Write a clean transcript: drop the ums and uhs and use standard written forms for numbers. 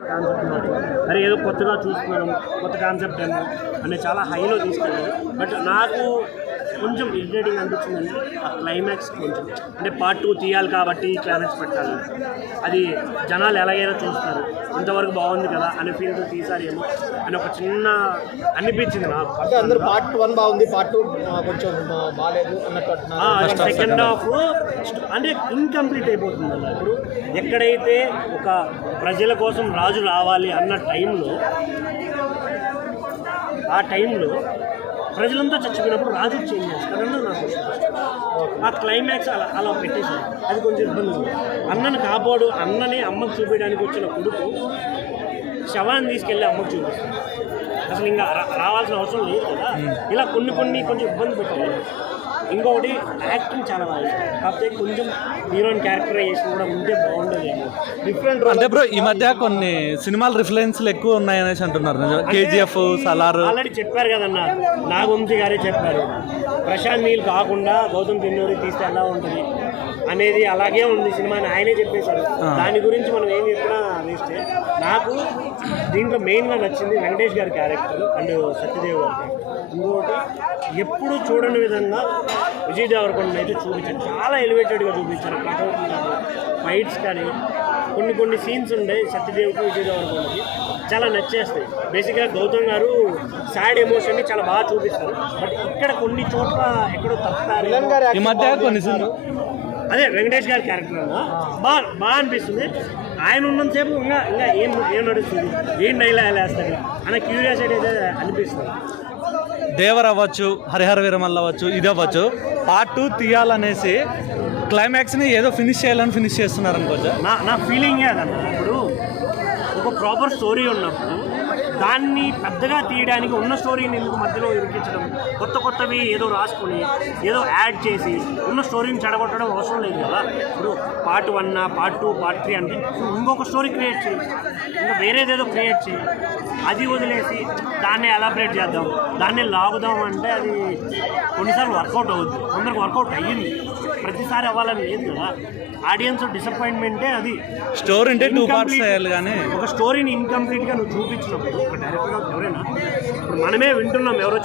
Concept అరే ఏదో కొత్తగా చూస్తున్నాను, కొత్త కాన్సెప్ట్ ఏమో అనే చాలా హైలో తీసుకెళ్ళారు. బట్ నాకు కొంచెం ఇరిటేటింగ్ అనిపించిందండి ఆ క్లైమాక్స్. కొంచెం అంటే పార్ట్ 2 తీయాలి కాబట్టి క్లైమాక్స్ పెట్టాలి, అది జనాలు ఎలాగైనా చూస్తారు, ఇంతవరకు బాగుంది కదా అనే ఫీల్తో తీసారేమో అని ఒక చిన్న అనిపించింది నాకు. అంటే అందరూ పార్ట్ 1 బాగుంది, పార్ట్ 2 కొంచెం బాగాలేదు అన్నట్టు. సెకండ్ హాఫ్ అంటే ఇన్కంప్లీట్ అయిపోతుంది అన్న. ఇప్పుడు ఎక్కడైతే ఒక ప్రజల కోసం రాజు రావాలి అన్న టైంలో, ఆ టైంలో ప్రజలంతా చచ్చిపోయినప్పుడు రాజు చేంజ్ చేస్తారన్నది నాకు ఆ క్లైమాక్స్ అలా పెట్టేశారు. అది కొంచెం ఇబ్బంది ఉంది. అన్నను కాపాడు, అన్నని అమ్మకు చూపించడానికి వచ్చిన కొడుకు శవాన్ని తీసుకెళ్ళి అమ్మకు చూపిస్తాడు. అసలు ఇంకా రావాల్సిన అవసరం లేదు కదా. ఇలా కొన్ని కొంచెం ఇబ్బంది పెట్టారు. ఇంకొకటి యాక్టింగ్ చాలా బాగుంది, కాకపోతే కొంచెం హీరోయిన్ క్యారెక్టరైజేషన్ కూడా ఉంటే బాగుండేదేమో. డిఫరెంట్ అంటే బ్రో ఈ మధ్య కొన్ని సినిమాల రిఫరెన్స్లు ఎక్కువ ఉన్నాయనేసి అంటున్నారు. కేజీఎఫ్, సలార్ ఆల్రెడీ చెప్పారు కదన్న, నాగవంశీ గారే చెప్పారు, ప్రశాంత్ నీల్ కాకుండా గౌతమ్ తిన్నూరి తీస్తే ఎలా ఉంటుంది అనేది అలాగే ఉంది సినిమా అని ఆయనే చెప్పేశారు. దాని గురించి మనం ఏం చెప్పినా వేస్తే. నాకు దీంట్లో మెయిన్గా నచ్చింది వెంకటేష్ గారి క్యారెక్టర్ అండ్ సత్యదేవ్ గారి. ఇంకోటి ఎప్పుడు చూడని విధంగా విజయ్ దేవరకొండ అయితే చూపించారు, చాలా ఎలివేటెడ్గా చూపించారు. కటౌట్లు కానీ ఫైట్స్ కానీ కొన్ని సీన్స్ ఉండే సత్యదేవ్కి విజయ్ దేవరకొండకి చాలా నచ్చేస్తాయి. బేసిక్గా గౌతమ్ గారు సాడ్ ఎమోషన్ని చాలా బాగా చూపిస్తారు. బట్ ఇక్కడ కొన్ని చోట్ల ఎక్కడో తప్పుతారు. ఈ మధ్య కొన్ని అదే వెంకటేష్ గారి క్యారెక్టర్ బాగా అనిపిస్తుంది. ఆయన ఉన్నంతసేపు ఇంకా ఏం నడుస్తుంది, ఏం డైలాగ్ వేస్తారు అన్న క్యూరియాసిటీ అయితే అనిపిస్తుంది. దేవర్ అవ్వచ్చు, హరిహర వీరమల్ల అవ్వచ్చు, ఇది అవ్వచ్చు, పార్ట్ 2 తీయాలనేసి క్లైమాక్స్ని ఏదో ఫినిష్ చేస్తున్నారు అనుకోవచ్చు. నా ఫీలింగే అదన్న. ఇప్పుడు ఒక ప్రాపర్ స్టోరీ ఉన్నప్పుడు దాన్ని పెద్దగా తీయడానికి ఉన్న స్టోరీని ఎందుకు మధ్యలో ఇరికించడం, కొత్తవి ఏదో రాసుకొని ఏదో యాడ్ చేసి ఉన్న స్టోరీని చెడగొట్టడం అవసరం లేదు కదా. ఇప్పుడు పార్ట్ 1, పార్ట్ 2, పార్ట్ 3 అంటే ఇంకొక స్టోరీ క్రియేట్ చేయి, ఇంకా వేరేదేదో క్రియేట్ చేయి. అది వదిలేసి దాన్ని ఎలాబరేట్ చేద్దాం, దాన్ని లాగుదాం అంటే అది కొన్నిసార్లు వర్కౌట్ అవుద్ది. కొందరికి వర్కౌట్ అయ్యింది, ప్రతిసారి అవ్వాలని లేదు కదా. ఆడియన్స్ డిసప్పాయింట్మెంటే అది. స్టోరీ అంటే 2 పార్ట్స్ అయ్యాలి, కానీ ఒక స్టోరీని ఇన్కంప్లీట్గా నువ్వు చూపించినప్పుడు ఒక డైరెక్టర్గా ఎవరైనా, ఇప్పుడు మనమే వింటున్నాం ఎవరో